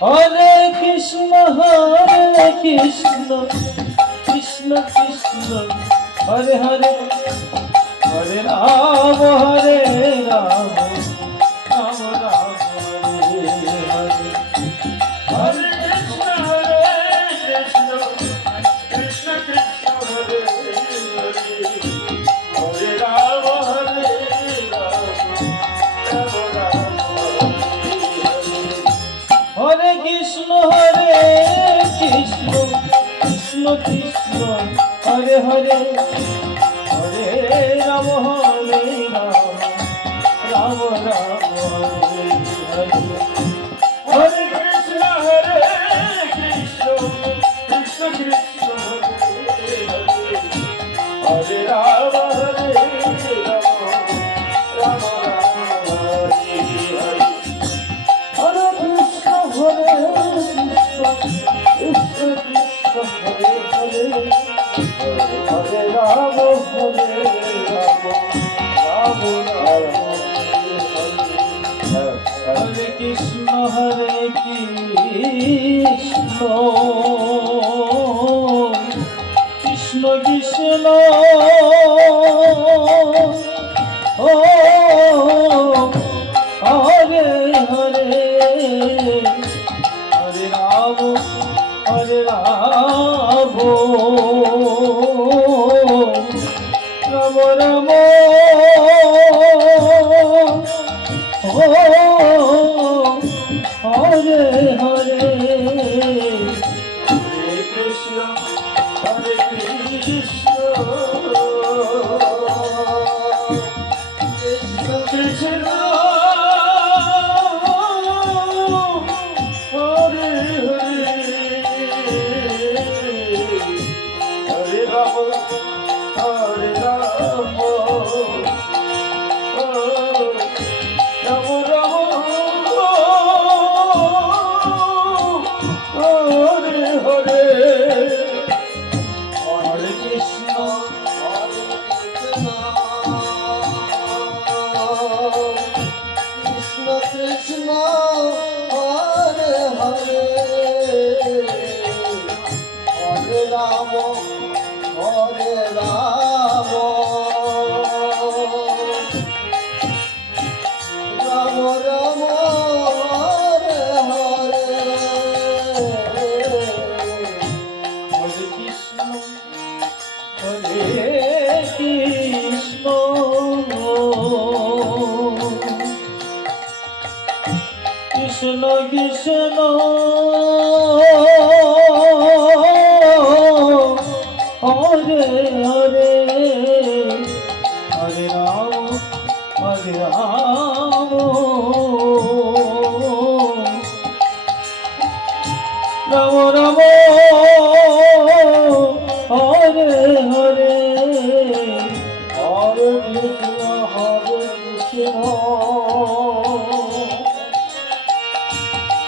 Hare Krishna Krishna Krishna Hare Hare Hare Ram Ram Ram Hare Hare Hare Krishna, Krishna Krishna, Hare Hare, Hare Rama, Hare Rama, Rama Rama, Hare Krishna Krishna Krishna Hare Hare Hare Ram Ram Ram Hare Hare Hare Krishna, Krishna Krishna, Hare Hare, Hare Rama, Hare Rama, Rama Rama, Hare Hare. Hare Krishna Krishna Krishna Hare Hare Hare Ram Ram Ram Hare Krishna Krishna Krishna O Hare Hare Hare Ram Ram Ram O Hare Hare Hare Krishna, Krishna Krishna, Hare Hare, Hare Rama, Hare Rama, Rama Rama, Hare Hare. Hare Krishna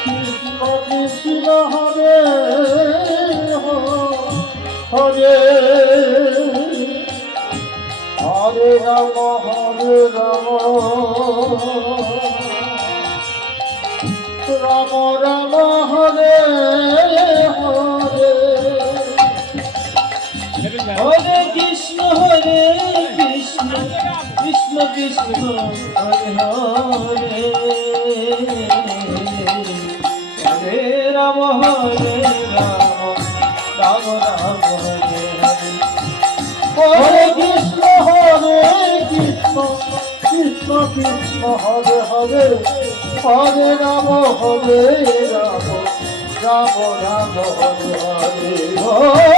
Krishna Krishna Hare Hare Hare Ram Ram Ram Hare Hare Hare Krishna Hare Krishna Krishna Krishna Hare Hare Hare Ram Ram Ram Hare Hare Hare Krishna Krishna Krishna Hare Hare Hare Ram Ram Ram Hare Hare Hare Krishna Krishna Krishna Hare Hare Hare Ram Ram Ram Hare Hare Hare Krishna Krishna Krishna Hare Hare Hare Ram Ram Ram Hare Hare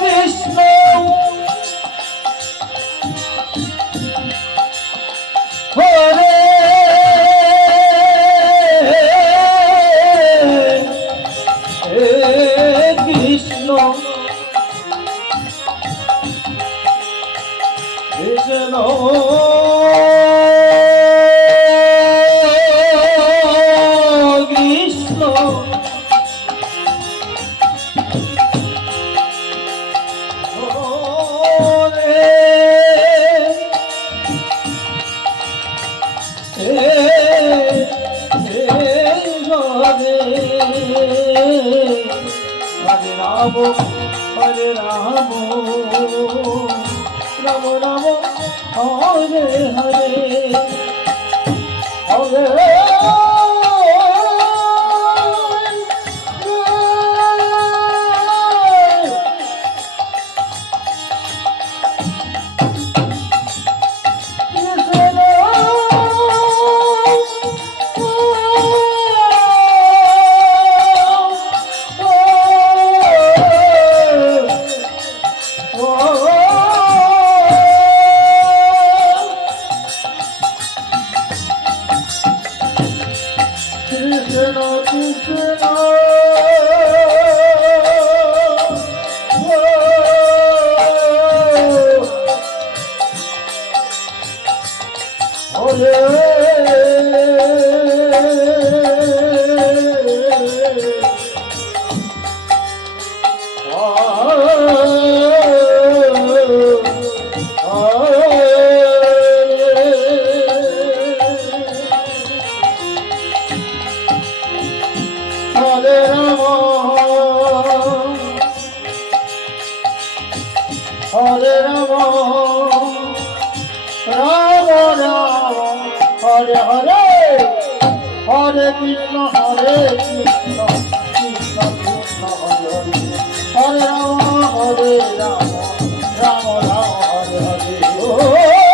Krishna Hare Krishna Krishna Hare Ram Ram Ram Hare Hare Hare Hare Rama, Rama Rama, Hare Hare, Hare Krishna, Krishna Krishna, Hare Hare, Hare Rama, Rama Rama, Hare Hare.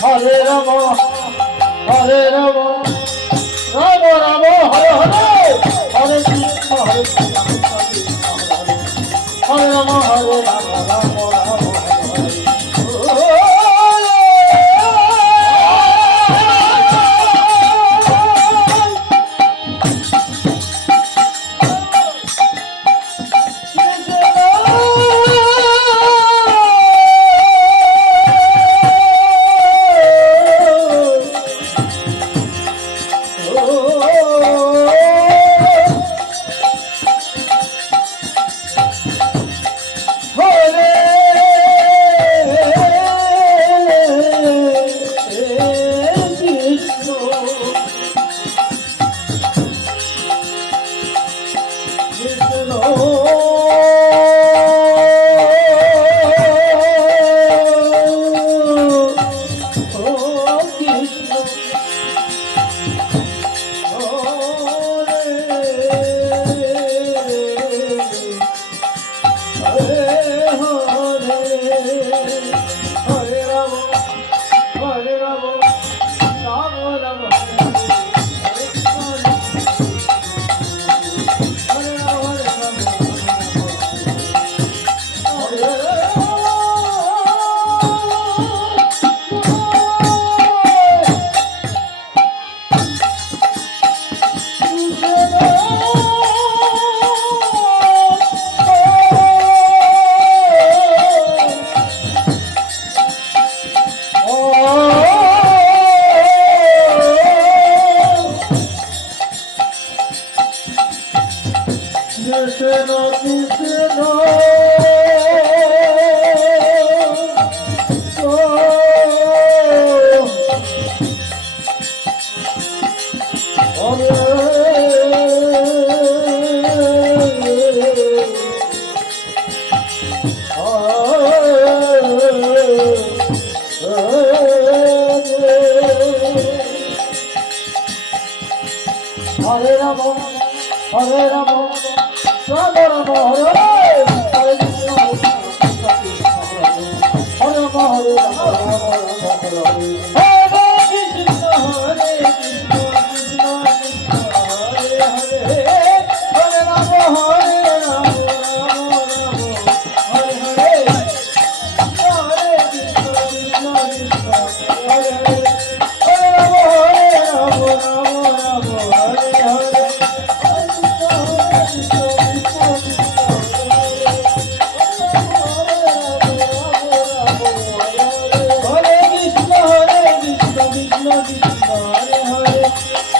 Hare Rama, Hare Rama, Rama Rama, Hare Hare, Hare Krishna, Hare Krishna. Krishna Krishna Hare Ram Hare Ram Ram Ram Hare Hare Krishna Hare Ram Hare Ram Ram Ram Hare Hare Krishna Hare Krishna Krishna Krishna Hare Hare Hare Ram Hare Ram Ram Ram Hare Hare Hare Krishna Krishna Krishna Hare Hare Hare Ram Hare Ram Ram Ram Hare Hare Hare Krishna Hare Krishna Krishna Krishna Hare Hare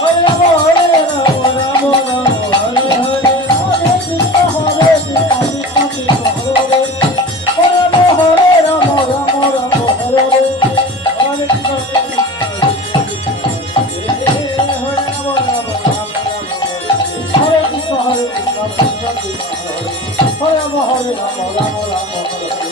Hare Ram Hare Ram Ram Ram Hare Hare Hare Krishna Hare Krishna Krishna Krishna Hare Hare Hare Ram Hare Ram Ram Ram Hare Hare Hare Krishna Hare Ram Ram Ram Ram Hare Krishna Hare Krishna Krishna Krishna Hare Hare Ram Hare Ram Hare Ram Hare